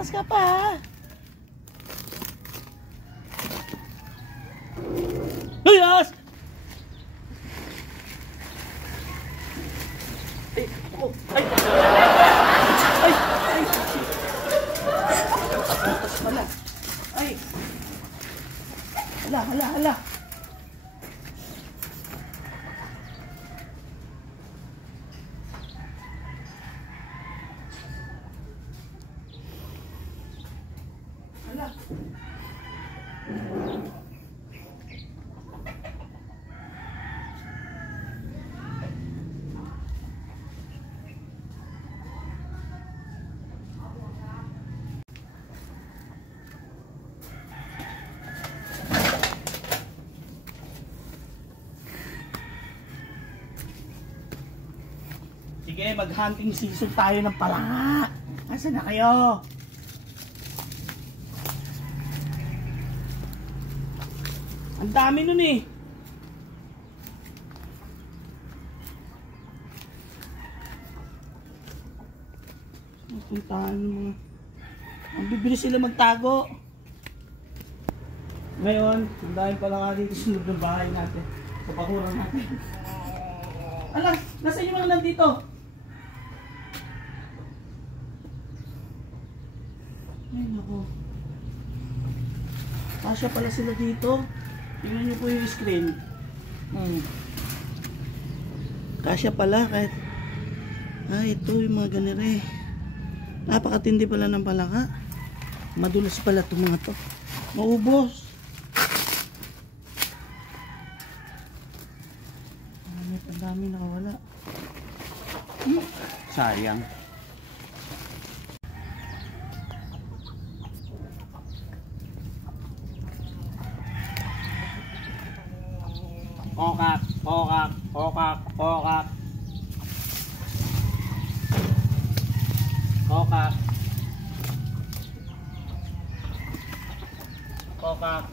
Tatakas ka pa. Ayos! Ay, ako. Ay! Ay! Ay! Tatakas pala. Ay! Hala, hala, hala. Hala. Sige, mag-hunting season tayo ng palanga. Nasaan na kayo? Ang dami nun eh. Puntahan mo. Ang bibilis sila magtago. Ngayon, ang dami palanga dito sa loob ng bahay natin. Sa pakurang natin. Alas, nasa inyo mga nandito? Ay, nako. Kasya pala sila dito. Tingnan nyo po yung screen. Kasya pala kahit... ito yung mga ganire. Napakatindi pala ng palaka. Madulas pala itong mga to. Maubos. Ang dami nakawala. Sayang. Kokak, kokak, kokak, kokak. Kokak. Kokak.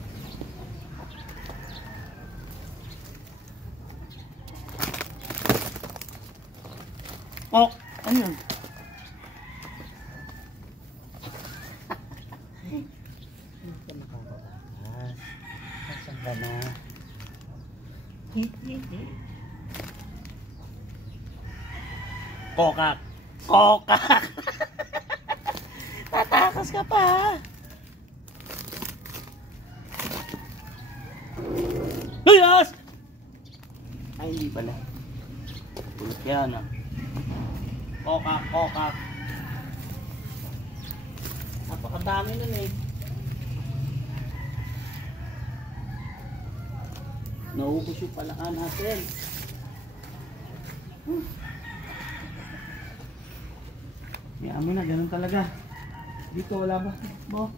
Kok. Ano yun? Hindi ka nakakabakas. Nasaan ka na? Kokak. Kokak. Tatakas ka pa. Ayos! Ay, hindi pala. Tulad yan ah. Kokak, kokak. Napakadami nun eh. Naubos yung palaan natin. Yaman na, ganun talaga. Dito wala ba? Bo?